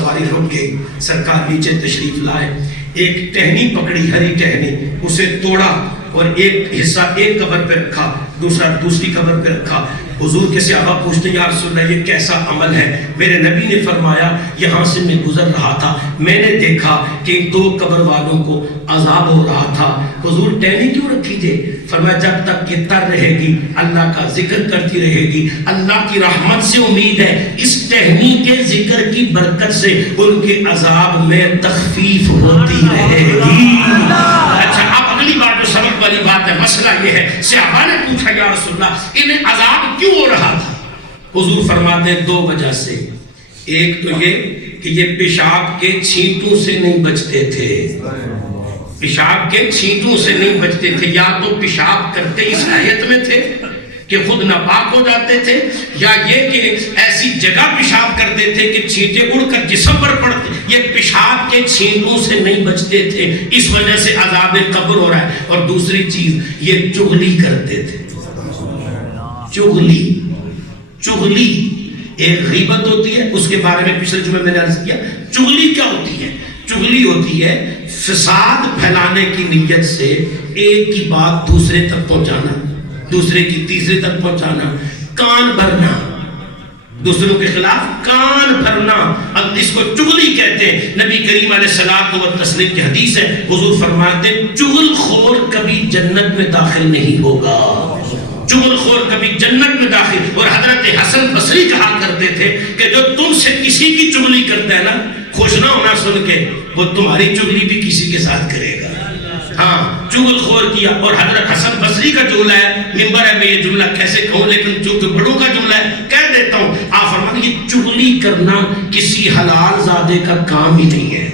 سواری رک گئی، سرکار نیچے تشریف لائے، ایک ٹہنی پکڑی، ہری ٹہنی، اسے توڑا اور ایک حصہ ایک قبر پہ رکھا، دوسرا دوسری قبر پہ رکھا۔ حضور کے صحابہ پوچھتے ہیں یا رسول اللہ یہ کیسا عمل ہے؟ میرے نبی نے فرمایا یہاں سے میں گزر رہا تھا، میں نے دیکھا کہ دو قبر والوں کو عذاب ہو رہا تھا۔ حضور ٹہنی کیوں رکھی جے؟ فرمایا جب تک یہ تر رہے گی، اللہ کا ذکر کرتی رہے گی، اللہ کی رحمت سے امید ہے اس ٹہنی کے ذکر کی برکت سے ان کے عذاب میں تخفیف ہوتی رہے گی۔ اچھا اب اگلی بات جو سبق والی بات ہے، مسئلہ یہ ہے، صحابہ نے پوچھا یا رسول اللہ انہیں عذاب کیوں ہو رہا تھا؟ حضور فرماتے ہیں دو وجہ سے، ایک تو یہ کہ یہ پیشاب کے چھینٹوں سے نہیں بچتے تھے، پیشاب کے چھینٹوں سے نہیں بچتے تھے، یا تو پیشاب کرتے اس حیت میں تھے کہ خود ناپاک ہو جاتے تھے، یا یہ کہ ایسی جگہ پیشاب کرتے تھے کہ چھینٹے اڑ کر جسم پر پڑتے، یہ پیشاب کے چھینٹوں سے نہیں بچتے تھے، اس وجہ سے عذاب قبر ہو رہا ہے۔ اور دوسری چیز یہ چغلی کرتے تھے، چغلی ایک غیبت ہوتی ہے، اس کے بارے میں پچھلے جمعے میں نے عرض کیا، چغلی کیا ہوتی ہے؟ چغلی ہوتی ہے فساد پھیلانے کی نیت سے ایک کی بات دوسرے تک پہنچانا، دوسرے کی تیسرے تک پہنچانا، کان بھرنا، دوسروں کے خلاف کان بھرنا، اب اس کو چغلی کہتے ہیں۔ نبی کریم علیہ الصلوۃ والتسلیم کی حدیث ہے، حضور فرماتے ہیں چغل خور کبھی جنت میں داخل نہیں ہوگا، چغل خور کبھی جنت میں داخل۔ اور حضرت حسن بصری کہا کرتے تھے کہ جو تم سے کسی کی چغلی کرتا ہے نا، خوش نہ ہونا سن کے، وہ تمہاری چغلی بھی کسی کے ساتھ کرے گا۔ ہاں چغل خور کیا۔ اور حضرت حسن بصری کا جملہ ہے، ممبر ہے میں یہ جملہ کیسے کہوں لیکن جو بڑوں کا جملہ ہے کہہ دیتا ہوں، آپ فرماتے ہیں یہ چغلی کرنا کسی حلال زادے کا کام ہی نہیں ہے۔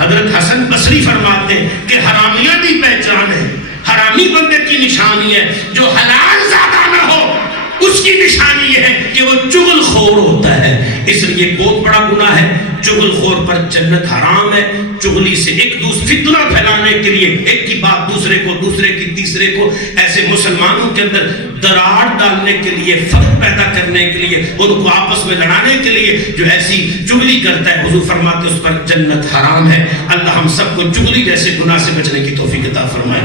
حضرت حسن بصری فرماتے ہیں کہ حرامیہ بھی پہچان ہے، حرامی بندے کی نشانی ہے، جو حلال زادہ نہ ہو اس کی نشانی یہ ہے کہ وہ چغل خور ہوتا ہے۔ اس لیے بہت بڑا گناہ ہے، چغل خور پر جنت حرام ہے۔ چغلی سے ایک دوسرے فتنہ پھیلانے کے لیے، ایک کی بات دوسرے کو، دوسرے کی تیسرے کو، ایسے مسلمانوں کے اندر دراڑ ڈالنے کے لیے، فرق پیدا کرنے کے لیے، ان کو آپس میں لڑانے کے لیے جو ایسی چغلی کرتا ہے، حضور فرماتے ہیں اس پر جنت حرام ہے۔ اللہ ہم سب کو چغلی جیسے گناہ سے بچنے کی توفیق عطا فرمائے۔